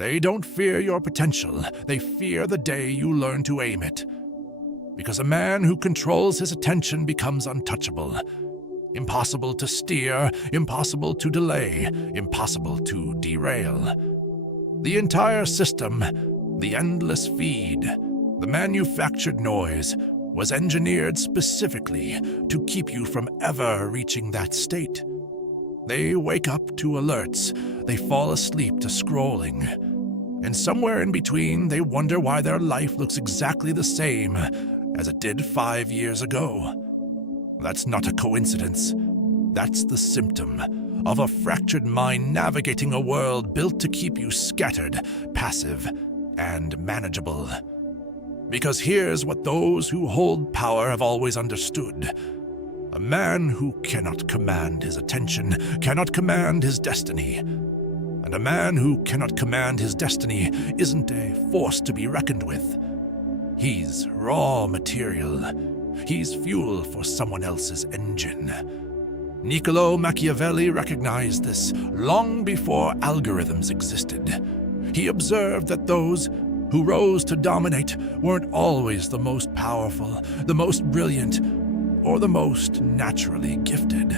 They don't fear your potential. They fear the day you learn to aim it. Because a man who controls his attention becomes untouchable. Impossible to steer, impossible to delay, impossible to derail. The entire system, the endless feed, the manufactured noise, was engineered specifically to keep you from ever reaching that state. They wake up to alerts, they fall asleep to scrolling, and somewhere in between they wonder why their life looks exactly the same as it did 5 years ago. That's not a coincidence. That's the symptom of a fractured mind navigating a world built to keep you scattered, passive, and manageable. Because here's what those who hold power have always understood. A man who cannot command his attention cannot command his destiny. And a man who cannot command his destiny isn't a force to be reckoned with. He's raw material. He's fuel for someone else's engine. Niccolo Machiavelli recognized this long before algorithms existed. He observed that those who rose to dominate weren't always the most powerful, the most brilliant, or the most naturally gifted.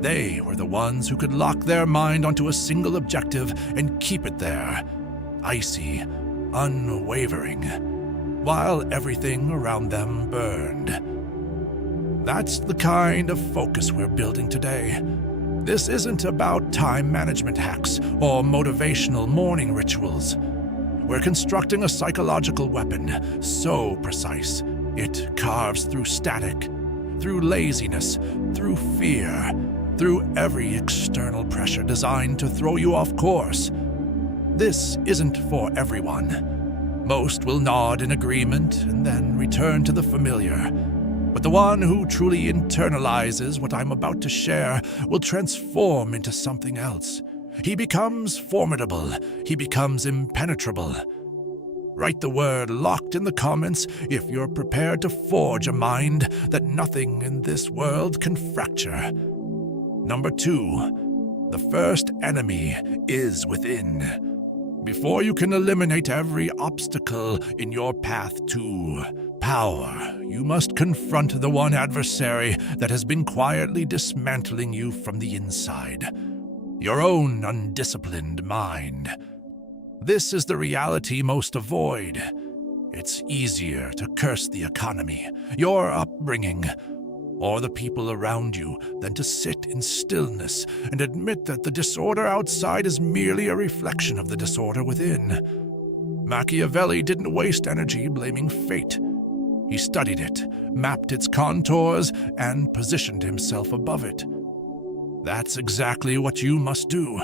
They were the ones who could lock their mind onto a single objective and keep it there, icy, unwavering, while everything around them burned. That's the kind of focus we're building today. This isn't about time management hacks or motivational morning rituals. We're constructing a psychological weapon so precise it carves through static, through laziness, through fear, through every external pressure designed to throw you off course. This isn't for everyone. Most will nod in agreement and then return to the familiar. But the one who truly internalizes what I'm about to share will transform into something else. He becomes formidable. He becomes impenetrable. Write the word locked in the comments if you're prepared to forge a mind that nothing in this world can fracture. Number 2, the first enemy is within. Before you can eliminate every obstacle in your path to power, you must confront the one adversary that has been quietly dismantling you from the inside. Your own undisciplined mind. This is the reality most avoid. It's easier to curse the economy, your upbringing, or the people around you than to sit in stillness and admit that the disorder outside is merely a reflection of the disorder within. Machiavelli didn't waste energy blaming fate. He studied it, mapped its contours, and positioned himself above it. That's exactly what you must do.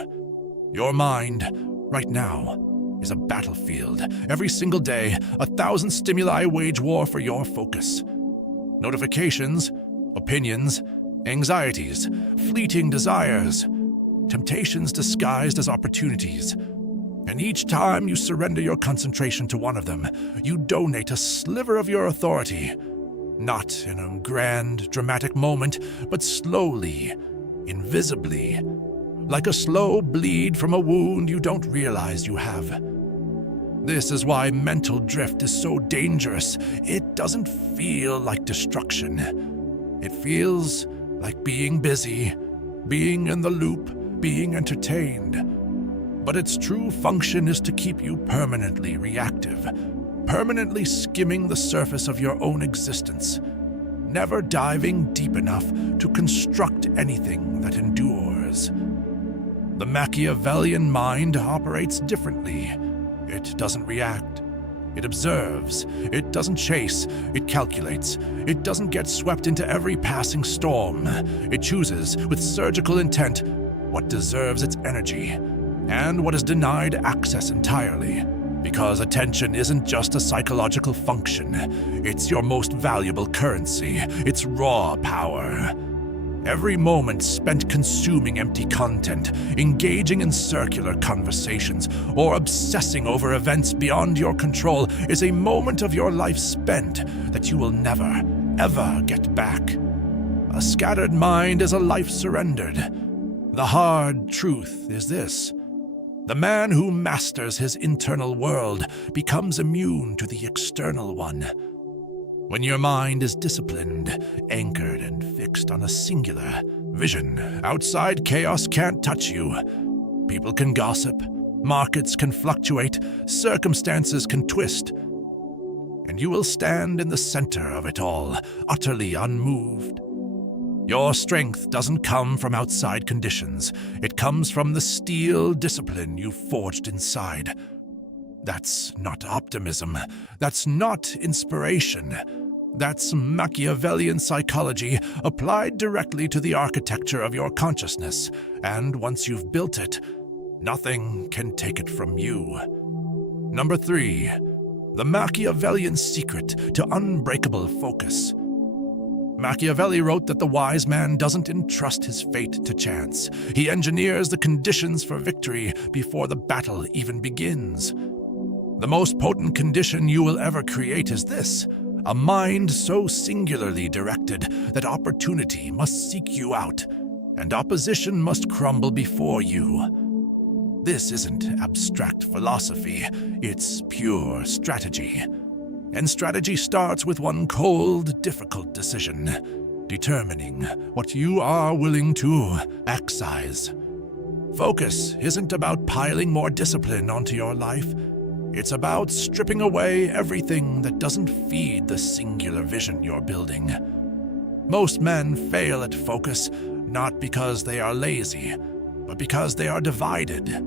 Your mind, right now, is a battlefield. Every single day, 1,000 stimuli wage war for your focus. Notifications, opinions, anxieties, fleeting desires, temptations disguised as opportunities. And each time you surrender your concentration to one of them, you donate a sliver of your authority. Not in a grand, dramatic moment, but slowly, invisibly, like a slow bleed from a wound you don't realize you have. This is why mental drift is so dangerous. It doesn't feel like destruction. It feels like being busy, being in the loop, being entertained. But its true function is to keep you permanently reactive, permanently skimming the surface of your own existence, never diving deep enough to construct anything that endures. The Machiavellian mind operates differently. It doesn't react. It observes. It doesn't chase. It calculates. It doesn't get swept into every passing storm. It chooses, with surgical intent, what deserves its energy, and what is denied access entirely. Because attention isn't just a psychological function. It's your most valuable currency. It's raw power. Every moment spent consuming empty content, engaging in circular conversations, or obsessing over events beyond your control is a moment of your life spent that you will never, ever get back. A scattered mind is a life surrendered. The hard truth is this: The man who masters his internal world becomes immune to the external one. When your mind is disciplined, anchored, and fixed on a singular vision, outside chaos can't touch you. People can gossip, markets can fluctuate, circumstances can twist, and you will stand in the center of it all, utterly unmoved. Your strength doesn't come from outside conditions. It comes from the steel discipline you forged inside. That's not optimism. That's not inspiration. That's Machiavellian psychology applied directly to the architecture of your consciousness. And once you've built it, nothing can take it from you. Number 3. The Machiavellian secret to unbreakable focus. Machiavelli wrote that the wise man doesn't entrust his fate to chance. He engineers the conditions for victory before the battle even begins. The most potent condition you will ever create is this: a mind so singularly directed that opportunity must seek you out, and opposition must crumble before you. This isn't abstract philosophy, it's pure strategy. And strategy starts with one cold, difficult decision: determining what you are willing to excise. Focus isn't about piling more discipline onto your life. It's about stripping away everything that doesn't feed the singular vision you're building. Most men fail at focus not because they are lazy, but because they are divided.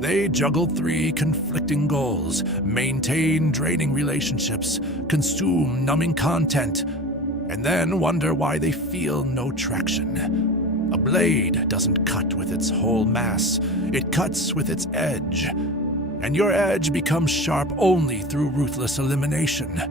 They juggle 3 conflicting goals, maintain draining relationships, consume numbing content, and then wonder why they feel no traction. A blade doesn't cut with its whole mass, it cuts with its edge. And your edge becomes sharp only through ruthless elimination.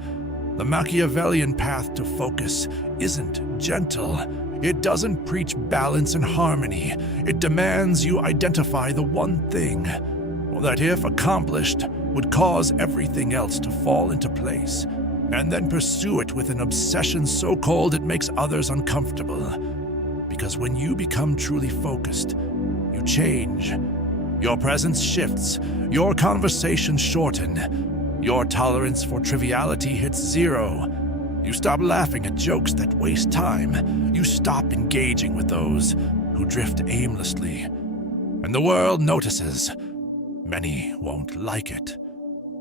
The Machiavellian path to focus isn't gentle. It doesn't preach balance and harmony. It demands you identify the one thing that, if accomplished, would cause everything else to fall into place, and then pursue it with an obsession so cold it makes others uncomfortable. Because when you become truly focused, you change. Your presence shifts, your conversations shorten, your tolerance for triviality hits 0. You stop laughing at jokes that waste time. You stop engaging with those who drift aimlessly. And the world notices. Many won't like it.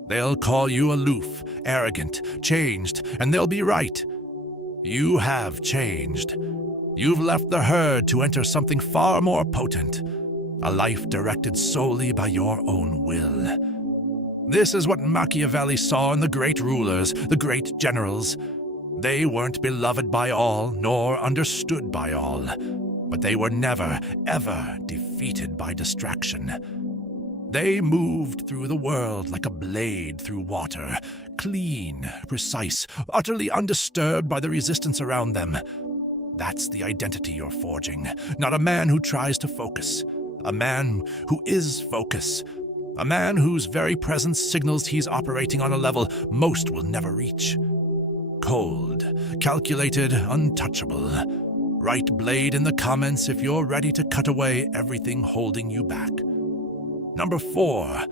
They'll call you aloof, arrogant, changed, and they'll be right. You have changed. You've left the herd to enter something far more potent. A life directed solely by your own will. This is what Machiavelli saw in the great rulers, the great generals. They weren't beloved by all, nor understood by all, but they were never, ever defeated by distraction. They moved through the world like a blade through water, clean, precise, utterly undisturbed by the resistance around them. That's the identity you're forging, not a man who tries to focus. A man who is focus. A man whose very presence signals he's operating on a level most will never reach. Cold, calculated, untouchable. Write blade in the comments if you're ready to cut away everything holding you back. Number 4,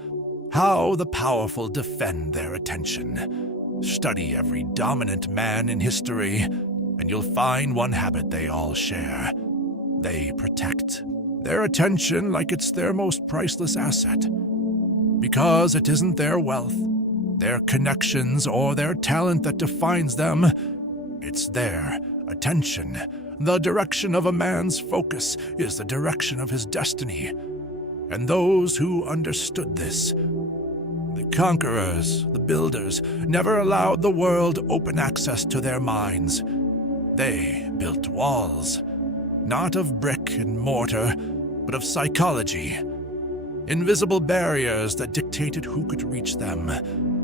how the powerful defend their attention. Study every dominant man in history, and you'll find one habit they all share. They protect their attention like it's their most priceless asset. Because it isn't their wealth, their connections, or their talent that defines them. It's their attention. The direction of a man's focus is the direction of his destiny. And those who understood this, the conquerors, the builders, never allowed the world open access to their minds. They built walls, not of brick and mortar, but of psychology. Invisible barriers that dictated who could reach them,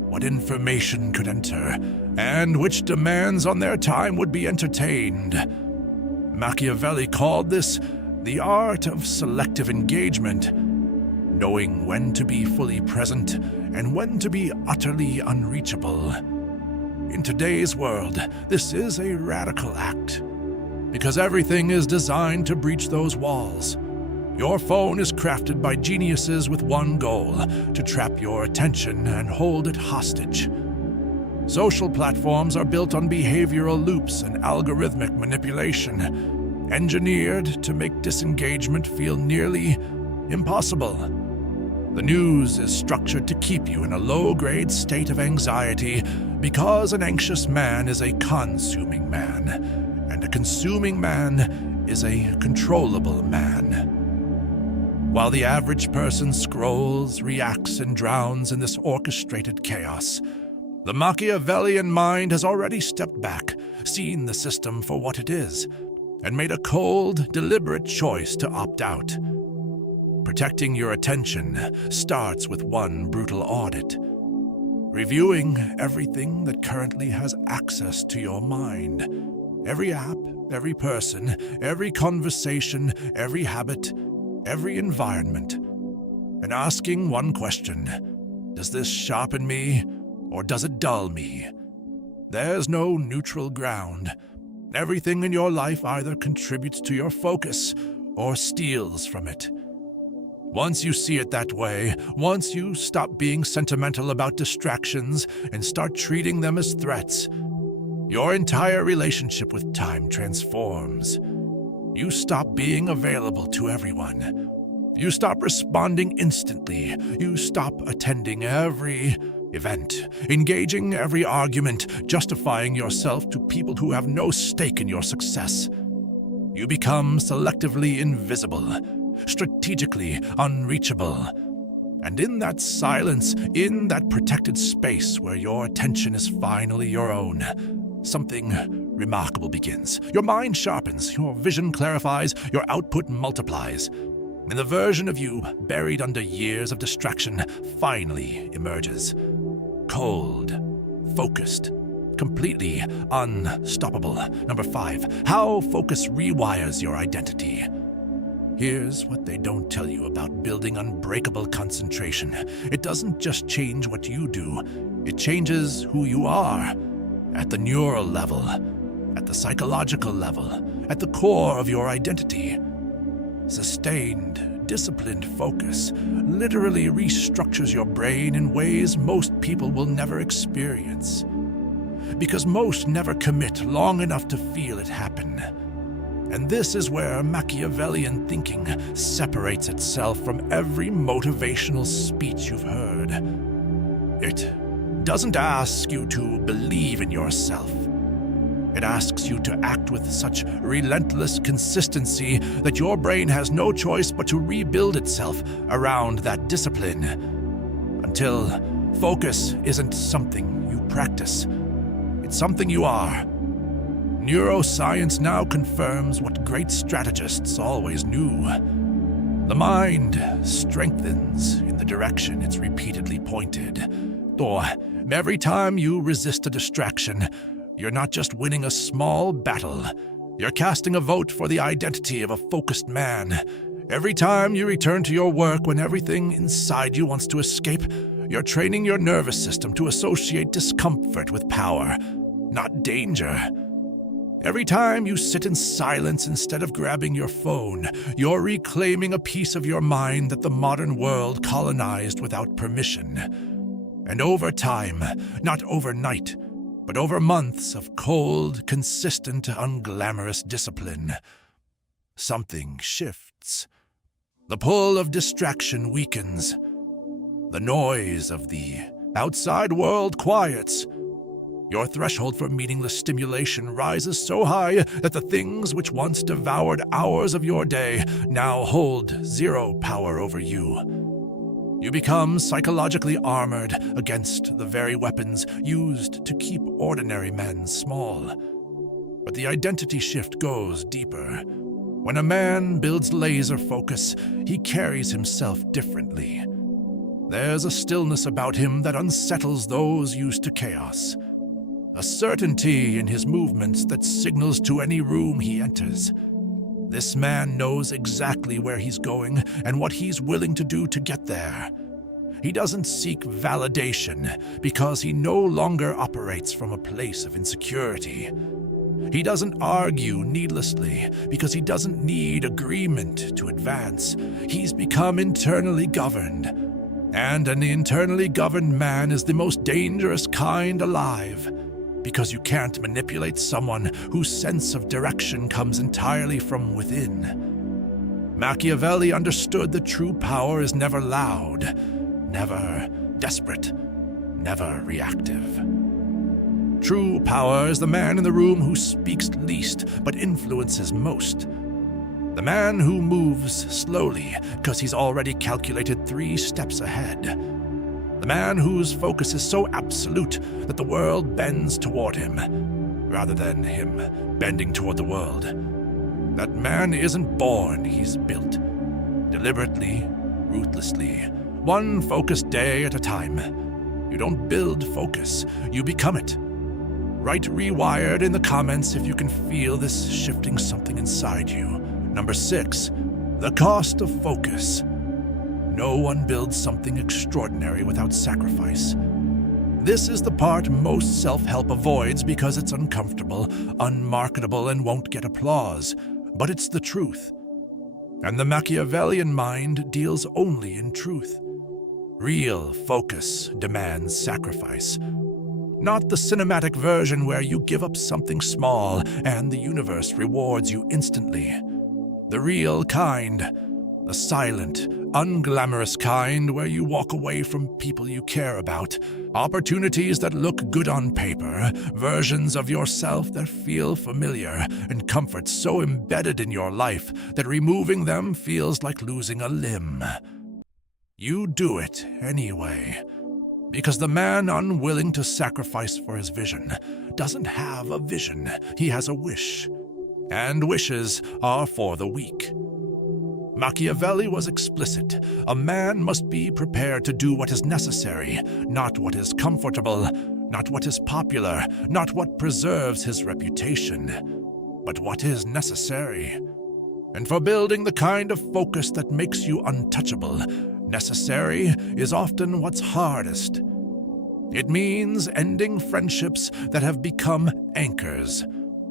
what information could enter, and which demands on their time would be entertained. Machiavelli called this the art of selective engagement, knowing when to be fully present and when to be utterly unreachable. In today's world, this is a radical act, because everything is designed to breach those walls. Your phone is crafted by geniuses with one goal: to trap your attention and hold it hostage. Social platforms are built on behavioral loops and algorithmic manipulation, engineered to make disengagement feel nearly impossible. The news is structured to keep you in a low-grade state of anxiety because an anxious man is a consuming man, and a consuming man is a controllable man. While the average person scrolls, reacts, and drowns in this orchestrated chaos, the Machiavellian mind has already stepped back, seen the system for what it is, and made a cold, deliberate choice to opt out. Protecting your attention starts with one brutal audit, reviewing everything that currently has access to your mind. Every app, every person, every conversation, every habit, every environment, and asking one question: does this sharpen me, or does it dull me? There's no neutral ground. Everything in your life either contributes to your focus or steals from it. Once you see it that way, once you stop being sentimental about distractions and start treating them as threats, your entire relationship with time transforms. You stop being available to everyone. You stop responding instantly. You stop attending every event, engaging every argument, justifying yourself to people who have no stake in your success. You become selectively invisible, strategically unreachable. And in that silence, in that protected space where your attention is finally your own, something remarkable begins. Your mind sharpens, your vision clarifies, your output multiplies. And the version of you, buried under years of distraction, finally emerges. Cold, focused, completely unstoppable. Number 5, how focus rewires your identity. Here's what they don't tell you about building unbreakable concentration. It doesn't just change what you do, it changes who you are. At the neural level, at the psychological level, at the core of your identity. Sustained, disciplined focus literally restructures your brain in ways most people will never experience. Because most never commit long enough to feel it happen. And this is where Machiavellian thinking separates itself from every motivational speech you've heard. It doesn't ask you to believe in yourself. It asks you to act with such relentless consistency that your brain has no choice but to rebuild itself around that discipline. Until focus isn't something you practice, it's something you are. Neuroscience now confirms what great strategists always knew. The mind strengthens in the direction it's repeatedly pointed. Or, every time you resist a distraction, you're not just winning a small battle, you're casting a vote for the identity of a focused man. Every time you return to your work when everything inside you wants to escape, you're training your nervous system to associate discomfort with power, not danger. Every time you sit in silence instead of grabbing your phone, you're reclaiming a piece of your mind that the modern world colonized without permission. And over time, not overnight, but over months of cold, consistent, unglamorous discipline, something shifts. The pull of distraction weakens. The noise of the outside world quiets. Your threshold for meaningless stimulation rises so high that the things which once devoured hours of your day now hold zero power over you. You become psychologically armored against the very weapons used to keep ordinary men small. But the identity shift goes deeper. When a man builds laser focus, he carries himself differently. There's a stillness about him that unsettles those used to chaos. A certainty in his movements that signals to any room he enters. This man knows exactly where he's going and what he's willing to do to get there. He doesn't seek validation because he no longer operates from a place of insecurity. He doesn't argue needlessly because he doesn't need agreement to advance. He's become internally governed. And an internally governed man is the most dangerous kind alive, because you can't manipulate someone whose sense of direction comes entirely from within. Machiavelli understood that true power is never loud, never desperate, never reactive. True power is the man in the room who speaks least but influences most. The man who moves slowly because he's already calculated 3 steps ahead. The man whose focus is so absolute that the world bends toward him, rather than him bending toward the world. That man isn't born, he's built. Deliberately, ruthlessly, one focused day at a time. You don't build focus, you become it. Write Rewired in the comments if you can feel this shifting something inside you. Number 6, the cost of focus. No one builds something extraordinary without sacrifice. This is the part most self-help avoids because it's uncomfortable, unmarketable, and won't get applause. But it's the truth. And the Machiavellian mind deals only in truth. Real focus demands sacrifice. Not the cinematic version where you give up something small and the universe rewards you instantly. The real kind, the silent, unglamorous kind where you walk away from people you care about, opportunities that look good on paper, versions of yourself that feel familiar, and comforts so embedded in your life that removing them feels like losing a limb. You do it anyway. Because the man unwilling to sacrifice for his vision doesn't have a vision, he has a wish. And wishes are for the weak. Machiavelli was explicit. A man must be prepared to do what is necessary, not what is comfortable, not what is popular, not what preserves his reputation, but what is necessary. And for building the kind of focus that makes you untouchable, necessary is often what's hardest. It means ending friendships that have become anchors,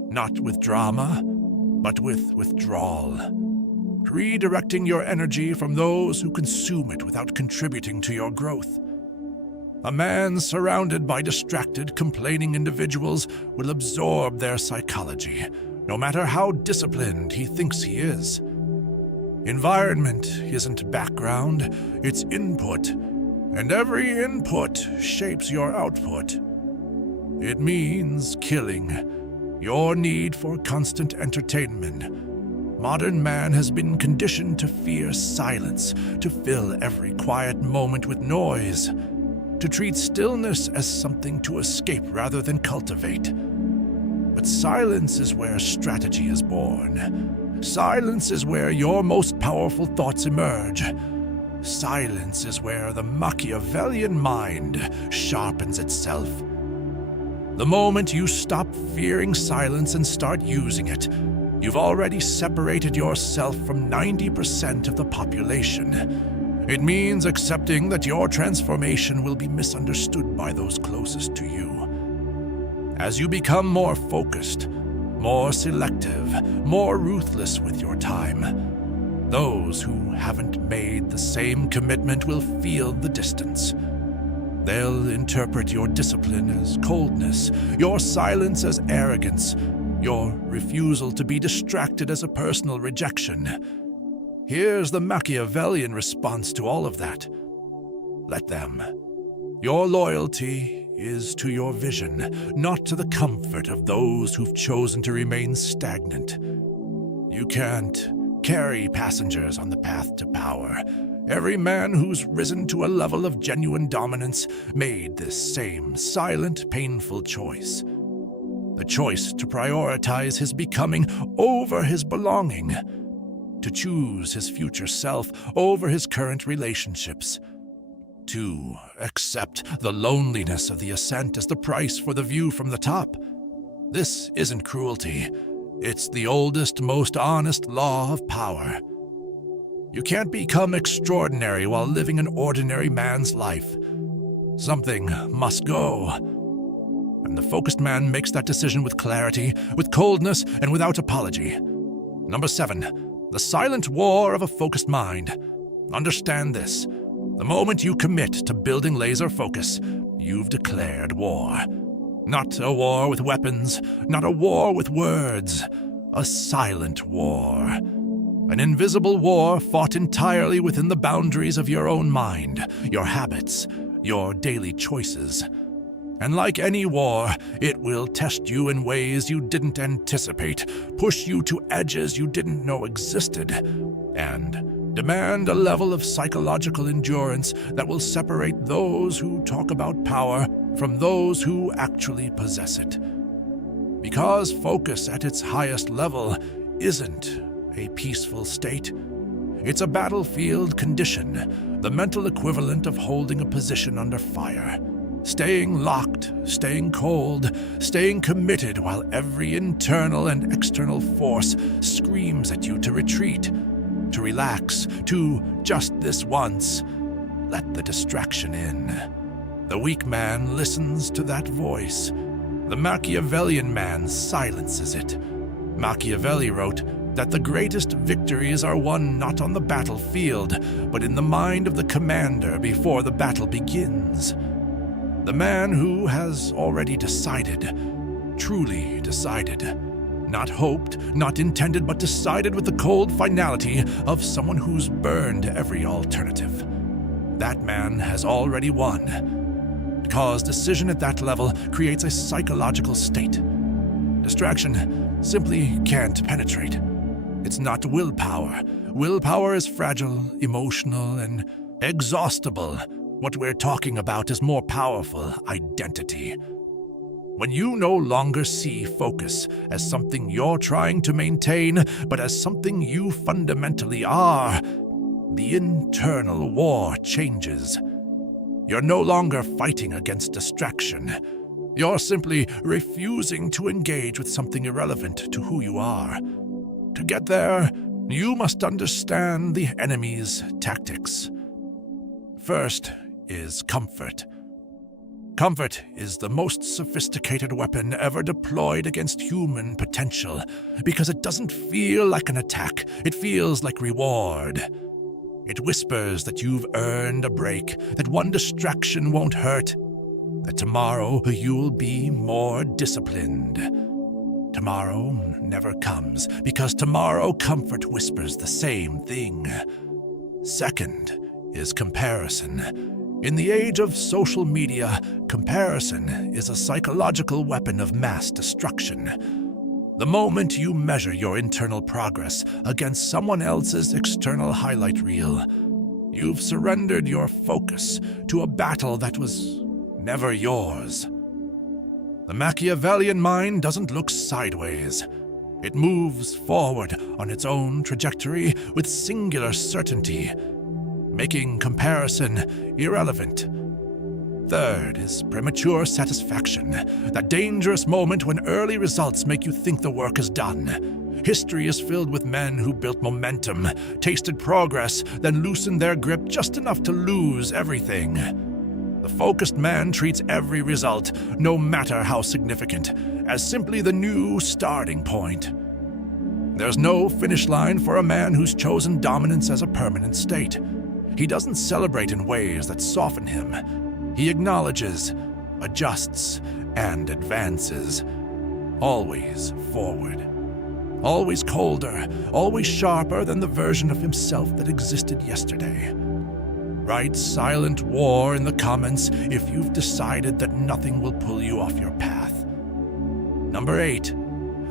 not with drama, but with withdrawal. Redirecting your energy from those who consume it without contributing to your growth. A man surrounded by distracted, complaining individuals will absorb their psychology, no matter how disciplined he thinks he is. Environment isn't background, it's input, and every input shapes your output. It means killing your need for constant entertainment. Modern man has been conditioned to fear silence, to fill every quiet moment with noise, to treat stillness as something to escape rather than cultivate. But silence is where strategy is born. Silence is where your most powerful thoughts emerge. Silence is where the Machiavellian mind sharpens itself. The moment you stop fearing silence and start using it, you've already separated yourself from 90% of the population. It means accepting that your transformation will be misunderstood by those closest to you. As you become more focused, more selective, more ruthless with your time, those who haven't made the same commitment will feel the distance. They'll interpret your discipline as coldness, your silence as arrogance, your refusal to be distracted as a personal rejection. Here's the Machiavellian response to all of that. Let them. Your loyalty is to your vision, not to the comfort of those who've chosen to remain stagnant. You can't carry passengers on the path to power. Every man who's risen to a level of genuine dominance made this same silent, painful choice. The choice to prioritize his becoming over his belonging, to choose his future self over his current relationships, to accept the loneliness of the ascent as the price for the view from the top. This isn't cruelty. It's the oldest, most honest law of power. You can't become extraordinary while living an ordinary man's life. Something must go. and the focused man makes that decision with clarity, with coldness, and without apology. Number 7, the silent war of a focused mind. Understand this. The moment you commit to building laser focus, you've declared war. Not a war with weapons, not a war with words. A silent war. An invisible war fought entirely within the boundaries of your own mind, your habits, your daily choices. And like any war, it will test you in ways you didn't anticipate, push you to edges you didn't know existed, and demand a level of psychological endurance that will separate those who talk about power from those who actually possess it. Because focus at its highest level isn't a peaceful state. It's a battlefield condition, the mental equivalent of holding a position under fire. Staying locked, staying cold, staying committed while every internal and external force screams at you to retreat, to relax, to just this once. Let the distraction in. The weak man listens to that voice. The Machiavellian man silences it. Machiavelli wrote that the greatest victories are won not on the battlefield, but in the mind of the commander before the battle begins. The man who has already decided, truly decided, not hoped, not intended, but decided with the cold finality of someone who's burned every alternative. That man has already won, because decision at that level creates a psychological state. Distraction simply can't penetrate. It's not willpower. Willpower is fragile, emotional, and exhaustible. What we're talking about is more powerful identity. When you no longer see focus as something you're trying to maintain, but as something you fundamentally are, the internal war changes. You're no longer fighting against distraction. You're simply refusing to engage with something irrelevant to who you are. To get there, you must understand the enemy's tactics. First is comfort. Comfort is the most sophisticated weapon ever deployed against human potential, because it doesn't feel like an attack, it feels like reward. It whispers that you've earned a break, that one distraction won't hurt, that tomorrow you'll be more disciplined. Tomorrow never comes, because tomorrow comfort whispers the same thing. Second is comparison. In the age of social media, comparison is a psychological weapon of mass destruction. The moment you measure your internal progress against someone else's external highlight reel, you've surrendered your focus to a battle that was never yours. The Machiavellian mind doesn't look sideways. It moves forward on its own trajectory with singular certainty, making comparison irrelevant. Third is premature satisfaction, that dangerous moment when early results make you think the work is done. History is filled with men who built momentum, tasted progress, then loosened their grip just enough to lose everything. The focused man treats every result, no matter how significant, as simply the new starting point. There's no finish line for a man who's chosen dominance as a permanent state. He doesn't celebrate in ways that soften him. He acknowledges, adjusts, and advances. Always forward. Always colder, always sharper than the version of himself that existed yesterday. Write silent war in the comments if you've decided that nothing will pull you off your path. Number 8.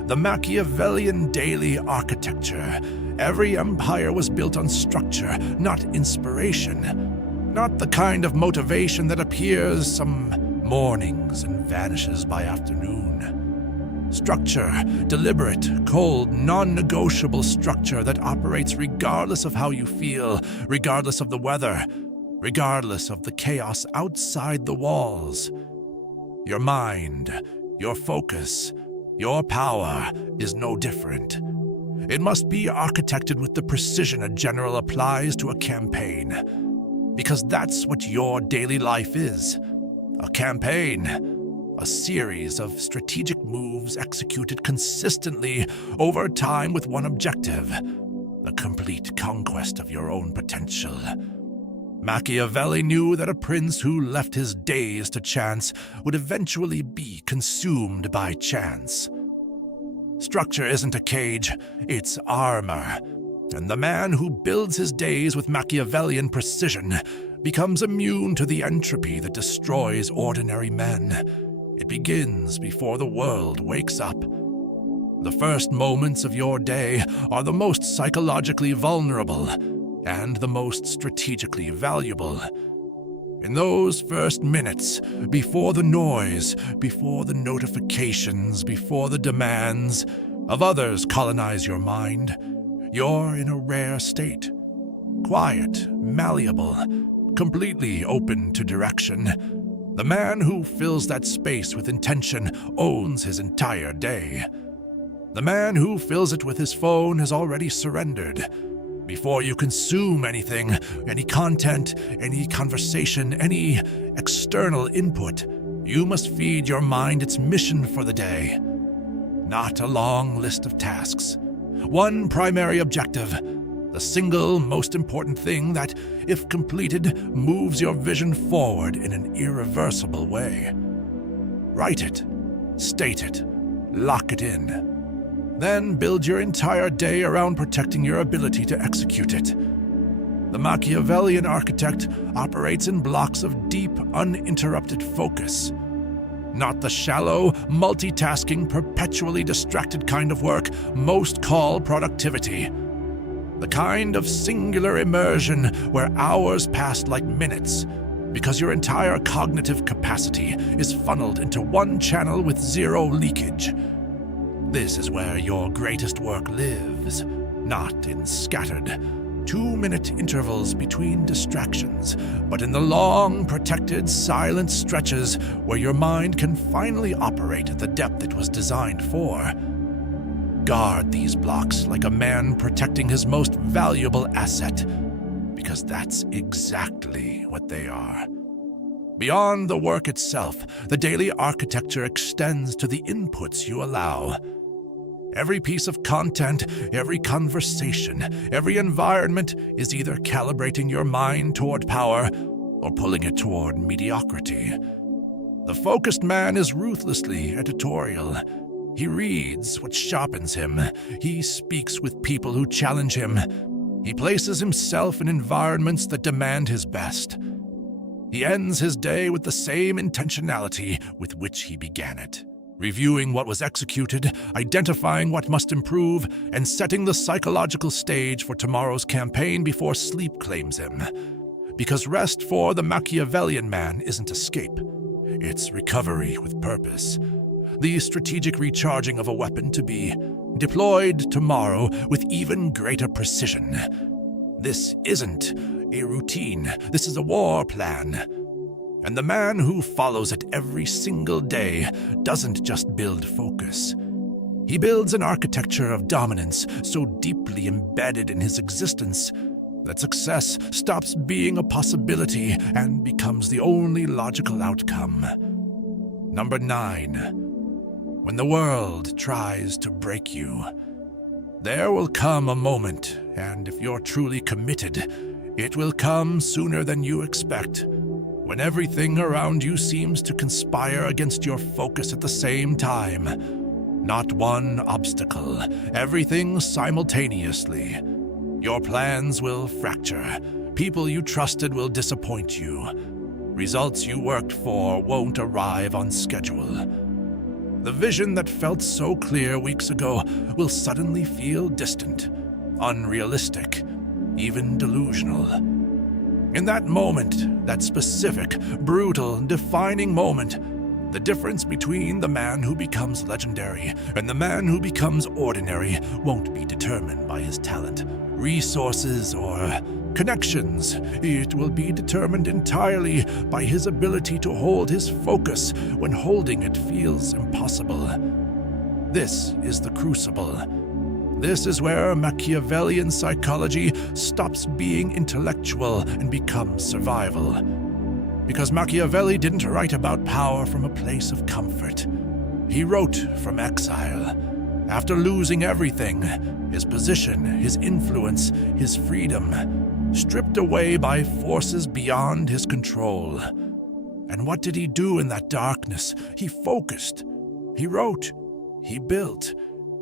The Machiavellian daily architecture. Every empire was built on structure, not inspiration. Not the kind of motivation that appears some mornings and vanishes by afternoon. Structure, deliberate, cold, non-negotiable structure that operates regardless of how you feel, regardless of the weather, regardless of the chaos outside the walls. Your mind, your focus, your power is no different. It must be architected with the precision a general applies to a campaign, because that's what your daily life is. A campaign. a series of strategic moves executed consistently over time with one objective: the complete conquest of your own potential. Machiavelli knew that a prince who left his days to chance would eventually be consumed by chance. Structure isn't a cage, it's armor, and the man who builds his days with Machiavellian precision becomes immune to the entropy that destroys ordinary men. It begins before the world wakes up. The first moments of your day are the most psychologically vulnerable and the most strategically valuable. In those first minutes, before the noise, before the notifications, before the demands of others colonize your mind, you're in a rare state. Quiet, malleable, completely open to direction. The man who fills that space with intention owns his entire day. The man who fills it with his phone has already surrendered. Before you consume anything, any content, any conversation, any external input, you must feed your mind its mission for the day. Not a long list of tasks. One primary objective, the single most important thing that, if completed, moves your vision forward in an irreversible way. Write it, state it, lock it in. Then build your entire day around protecting your ability to execute it. The Machiavellian architect operates in blocks of deep, uninterrupted focus. Not the shallow, multitasking, perpetually distracted kind of work most call productivity. The kind of singular immersion where hours pass like minutes, because your entire cognitive capacity is funneled into one channel with zero leakage. This is where your greatest work lives, not in scattered, 2-minute intervals between distractions, but in the long, protected, silent stretches where your mind can finally operate at the depth it was designed for. Guard these blocks like a man protecting his most valuable asset, because that's exactly what they are. Beyond the work itself, the daily architecture extends to the inputs you allow. Every piece of content, every conversation, every environment is either calibrating your mind toward power or pulling it toward mediocrity. The focused man is ruthlessly editorial. He reads what sharpens him. He speaks with people who challenge him. He places himself in environments that demand his best. He ends his day with the same intentionality with which he began it. Reviewing what was executed, identifying what must improve, and setting the psychological stage for tomorrow's campaign before sleep claims him. Because rest for the Machiavellian man isn't escape. It's recovery with purpose. The strategic recharging of a weapon to be deployed tomorrow with even greater precision. This isn't a routine. This is a war plan. And the man who follows it every single day doesn't just build focus. He builds an architecture of dominance so deeply embedded in his existence that success stops being a possibility and becomes the only logical outcome. Number 9. When the world tries to break you, there will come a moment, and if you're truly committed, it will come sooner than you expect. When everything around you seems to conspire against your focus at the same time. Not one obstacle, everything simultaneously. Your plans will fracture. People you trusted will disappoint you. Results you worked for won't arrive on schedule. The vision that felt so clear weeks ago will suddenly feel distant, unrealistic, even delusional. In that moment, that specific, brutal, defining moment, the difference between the man who becomes legendary and the man who becomes ordinary won't be determined by his talent, resources, or connections. It will be determined entirely by his ability to hold his focus when holding it feels impossible. This is the crucible. This is where Machiavellian psychology stops being intellectual and becomes survival. Because Machiavelli didn't write about power from a place of comfort. He wrote from exile. After losing everything, his position, his influence, his freedom, stripped away by forces beyond his control. And what did he do in that darkness? He focused. He wrote. He built.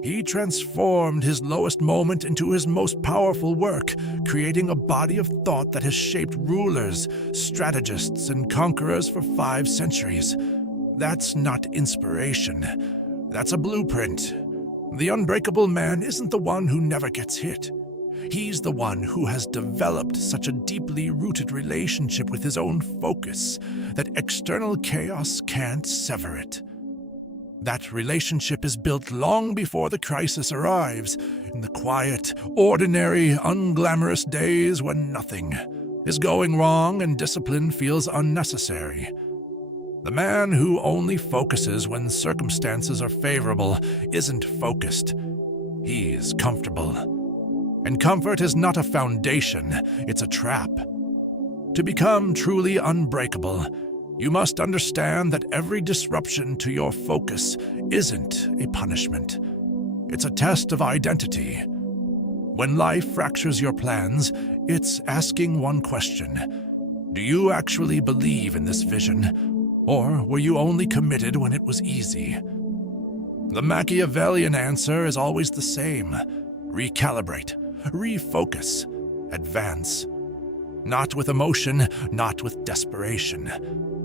He transformed his lowest moment into his most powerful work, creating a body of thought that has shaped rulers, strategists, and conquerors for 5 centuries. That's not inspiration. That's a blueprint. The unbreakable man isn't the one who never gets hit. He's the one who has developed such a deeply rooted relationship with his own focus that external chaos can't sever it. That relationship is built long before the crisis arrives, in the quiet, ordinary, unglamorous days when nothing is going wrong and discipline feels unnecessary. The man who only focuses when circumstances are favorable isn't focused. He's comfortable. And comfort is not a foundation, it's a trap. To become truly unbreakable, you must understand that every disruption to your focus isn't a punishment. It's a test of identity. When life fractures your plans, it's asking one question. Do you actually believe in this vision, or were you only committed when it was easy? The Machiavellian answer is always the same. Recalibrate, refocus, advance. Not with emotion, not with desperation.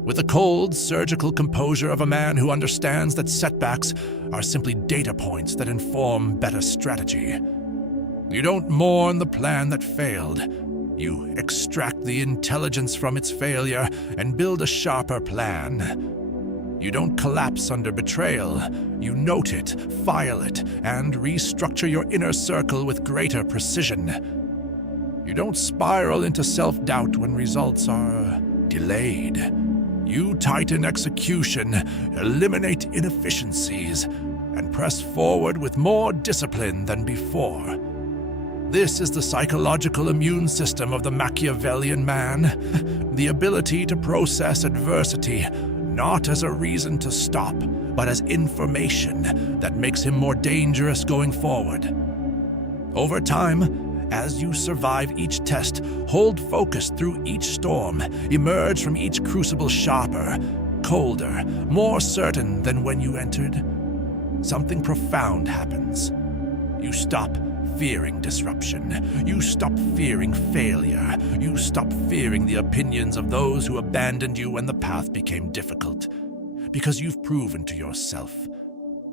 With the cold, surgical composure of a man who understands that setbacks are simply data points that inform better strategy. You don't mourn the plan that failed. You extract the intelligence from its failure and build a sharper plan. You don't collapse under betrayal. You note it, file it, and restructure your inner circle with greater precision. You don't spiral into self-doubt when results are delayed. You tighten execution, eliminate inefficiencies, and press forward with more discipline than before. This is the psychological immune system of the Machiavellian man, the ability to process adversity, not as a reason to stop, but as information that makes him more dangerous going forward. Over time, as you survive each test, hold focus through each storm, emerge from each crucible sharper, colder, more certain than when you entered, something profound happens. You stop fearing disruption. You stop fearing failure. You stop fearing the opinions of those who abandoned you when the path became difficult. Because you've proven to yourself,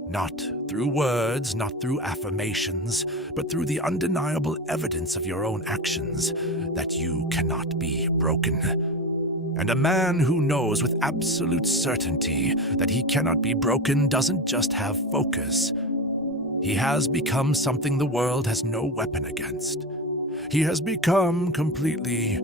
not through words, not through affirmations, but through the undeniable evidence of your own actions, that you cannot be broken. And a man who knows with absolute certainty that he cannot be broken doesn't just have focus. He has become something the world has no weapon against. He has become completely,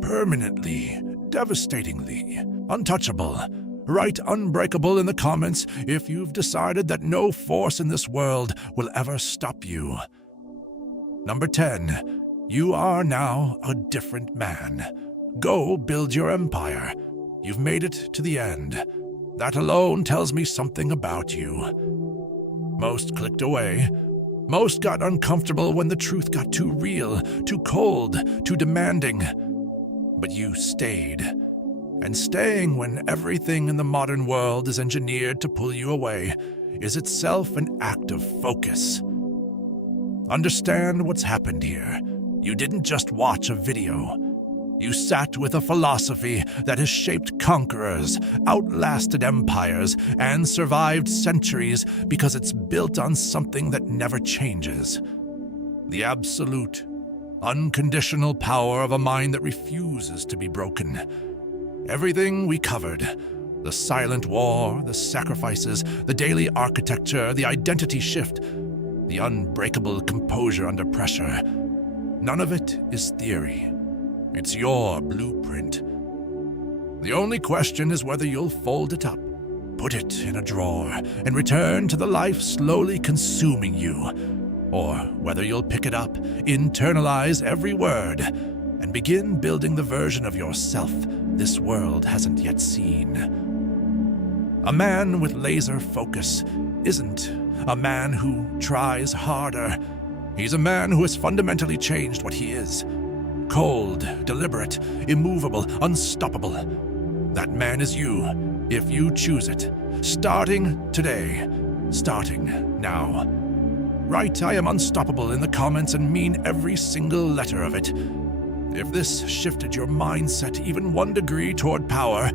permanently, devastatingly untouchable. Write Unbreakable in the comments if you've decided that no force in this world will ever stop you. Number 10. You are now a different man. Go build your empire. You've made it to the end. That alone tells me something about you. Most clicked away. Most got uncomfortable when the truth got too real, too cold, too demanding. But you stayed. And staying when everything in the modern world is engineered to pull you away is itself an act of focus. Understand what's happened here. You didn't just watch a video. You sat with a philosophy that has shaped conquerors, outlasted empires, and survived centuries because it's built on something that never changes. The absolute, unconditional power of a mind that refuses to be broken. Everything we covered, the silent war, the sacrifices, the daily architecture, the identity shift, the unbreakable composure under pressure, none of it is theory. It's your blueprint. The only question is whether you'll fold it up, put it in a drawer, and return to the life slowly consuming you, or whether you'll pick it up, internalize every word, and begin building the version of yourself this world hasn't yet seen. A man with laser focus isn't a man who tries harder. He's a man who has fundamentally changed what he is. Cold, deliberate, immovable, unstoppable. That man is you, if you choose it. Starting today. Starting now. Write "I am unstoppable" in the comments and mean every single letter of it. If this shifted your mindset even 1 degree toward power,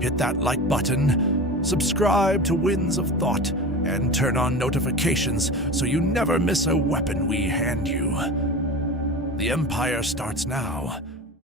hit that like button, subscribe to Winds of Thought, and turn on notifications so you never miss a weapon we hand you. The Empire starts now.